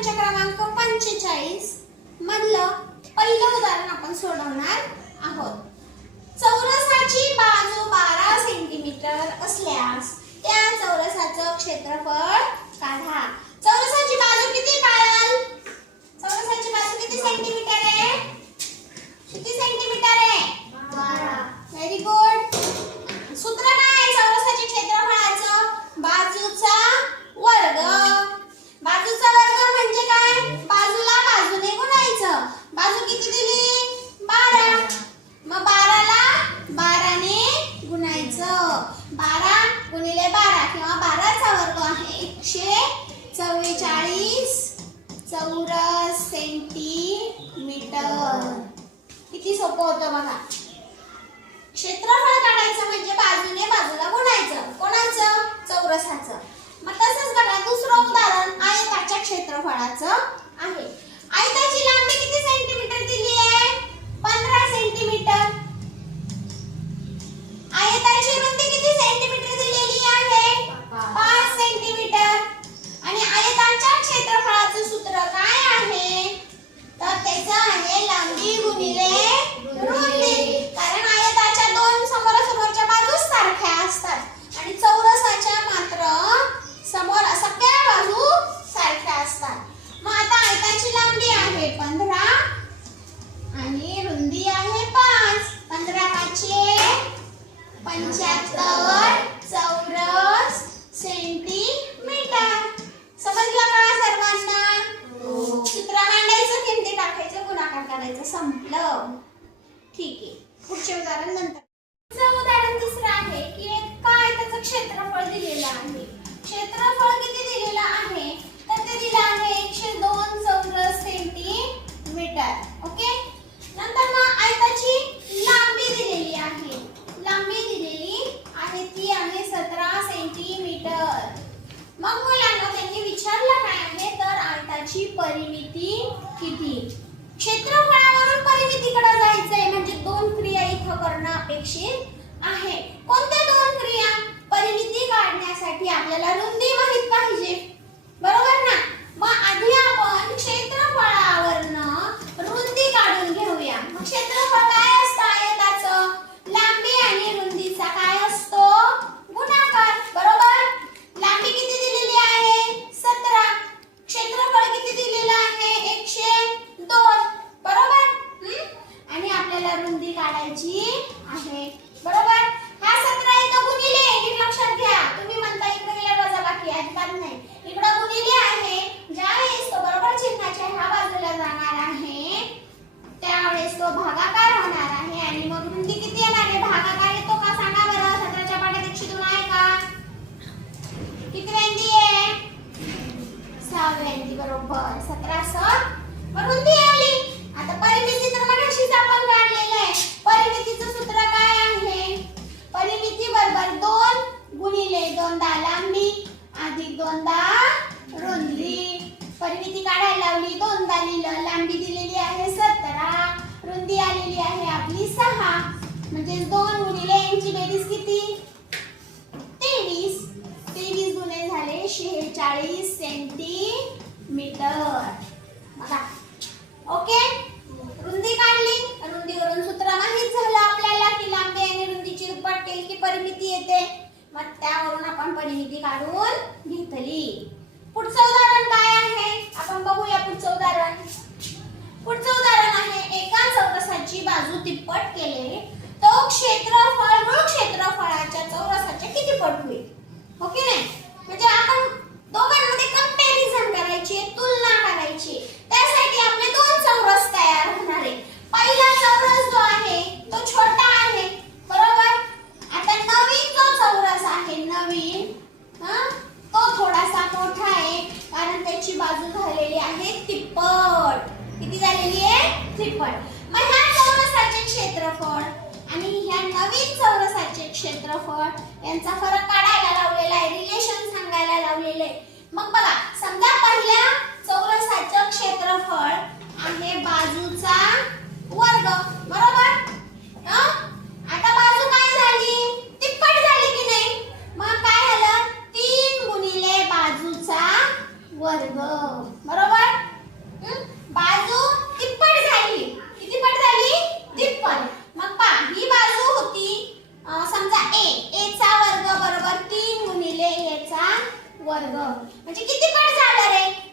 उदाहरणाच्या क्रमांक पंचेचाळीस मधलं पहिलं उदाहरण आपण सोडवणार आहोत. चौरसाची बाजू बारा सेंटीमीटर असल्यास त्या चौरसाचं क्षेत्रफळ काढा चौरसाची बाजू किती पाळाल चौरसाची बाजू किती सेंटीमीटर आहे किती सेंटीमीटर आहे व्हेरी गुड सूत्र काय आहे चौरसाच्या क्षेत्रफळाचं बाजूचा वर्ग बाजूचा वर्ग म्हणजे काय बाजूला बाजूने गुणायचं बाजू किती दिली बारा मग बाराला बाराने गुणायचं बारा गुणिले बारा किंवा बाराचा वर्ग आहे एकशे चव्वेचाळीस चौरस सेंटीमीटर किती सोपं होतं बघा. क्षेत्रफळ काढायचं म्हणजे बाजूने बाजूला गुणायचं कोणाचं? चौरसाचं. मग तसंच बघा दुसरं उदाहरण आयताच्या क्षेत्रफळाचं आहे. आयताची लांबी किती सेंटीमीटर दिली आहे पंधरा सेंटीमीटर आयताची रुंदी किती सेंटीमीटर दिलेली आहे पाच सेंटीमीटर आणि आयताच्या क्षेत्रफळाचं सूत्र काय आहे तर त्याचं आहे लांबी गुणिले रुंदी कारण आयताच्या दोन समोरासमोरच्या बाजू सारख्या असतात आणि चौरसाच्या मात्र समोर सगळ्या बाजू सारख्या असतात. मग आता आयताची लांबी आहे पंधरा आणि रुंदी आहे पाच. पंधरा पाचशे पंच्याहत्तर चौरस सेंटीमीटर. समजलं का सर्वांना? चित्र मांडायचं किमती टाकायचं गुणाकार करायचं संपलं. ठीक आहे. पुढचे उदाहरण नंतर. उदाहरण तिसरं आहे की एक काय त्याचं क्षेत्रफळ दिलेलं आहे क्षेत्रफळ किती दिलेलं आहे तर ते दिलं आहे एकशे दोन चौरस सेंटीमीटर ओके नंतर मग आयताची लांबी दिलेली आहे लांबी दिलेली आहे ती आहे सतरा सेंटीमीटर मग मुलांना त्यांनी विचारलं काय आहे तर आयताची परिमिती किती क्षेत्रफळावरून परिमितीकडे जायचंय म्हणजे दोन क्रिया इथं करणं अपेक्षित आहे. कोणत्या दोन क्रिया परिमिती काढण्यासाठी आपल्याला रुंदी माहीत पाहिजे बरोबर ना मग आधी आपण क्षेत्रफळावरनं रुंदी काढून घेऊया मग क्षेत्रफळ काय असतं आयताचं लांबी आणि रुंदीचा काय असतो गुणाकार बरोबर लांबी किती दिलेली आहे सतरा क्षेत्रफळ किती दिलेलं आहे एकशे दोन बरोबर हम्म? आणि रुंदी काढायची आहे. बरोबर? हा सतरा इथं गुणिले नीट लक्षात घ्या. तुम्ही म्हणता इकडे गेल्या वजा बाकी अजिबात नाही. इकडं गुणिले आहे ज्यावेळेस तो बरोबर चिन्हाच्या ह्या बाजूला जाणार आहे त्यावेळेस तो भागाकार होणार आहे. आणि मग रुंदी किती येणार आहे? भागाकार येतो का? सांगा बरं. सतराच्या पाठात एकशे दोन आहे का? किती वेंदी आहे? सहा वेंदी बरोबर. सतरा सर. रुंदी आहे आता परिमिती तर मगाशीच आपण काढलेलं आहे परिमितीचं सूत्र काय आहे परिमिती बरोबर दोन गुणिले दोनदा लांबी अधिक दोनदा रुंदी परिमिती काढायला लावली दोनदा लिहिलं लांबी दिलेली आहे सतरा रुंदी आलेली आहे सहा म्हणजे दोन गुणिले यांची बेरीज किती? तेवीस. तेवीस गुणे झाले शेहेचाळीस सेंटीमीटर. बघा. ओके? रुंदी काढली. रुंदीवरून सूत्र माहीत झालं आपल्याला की लांबी आणि रुंदीची दुप्पट केली की परिमिती येते. मग त्यावरून आपण परिमिती काढून घेतली. पुढचं उदाहरण काय आहे? आपण बघूया पुढचं उदाहरण. पुढचं उदाहरण आहे एका चौरसाची बाजू तिप्पट केले तो क्षेत्रफळ मूळ क्षेत्रफळाच्या चौरसाच्या किती पट होईल? हो ओके नाही? म्हणजे आपण दोघांमध्ये कंपॅरिझन करायची तुलना करायची त्यासाठी आपले दोन चौरस तयार होणार आहे पहिला चौरस जो आहे तो छोटा आहे बरोबर आता नवीन जो चौरस आहे नवीन हा तो थोडासा मोठा आहे कारण त्याची बाजू झालेली आहे तिप्पट किती झालेली आहे मग ह्या चौरसाचे क्षेत्रफळ आणि ह्या नवीन चौरसाचे क्षेत्रफळ यांचा फरक काढायला लावलेला आहे रिलेशन सांगायला लावलेले मग बघा समजा पहिल्या चौरसाचं क्षेत्रफळ आहे बाजूचा वर्ग बरोबर हं? आता बाजू काय झाली तिप्पट झाली की नाही मग काय झालं तीन गुणिले बाजूचा वर्ग बरोबर वर्ग. म्हणजे किती पट झालं रे.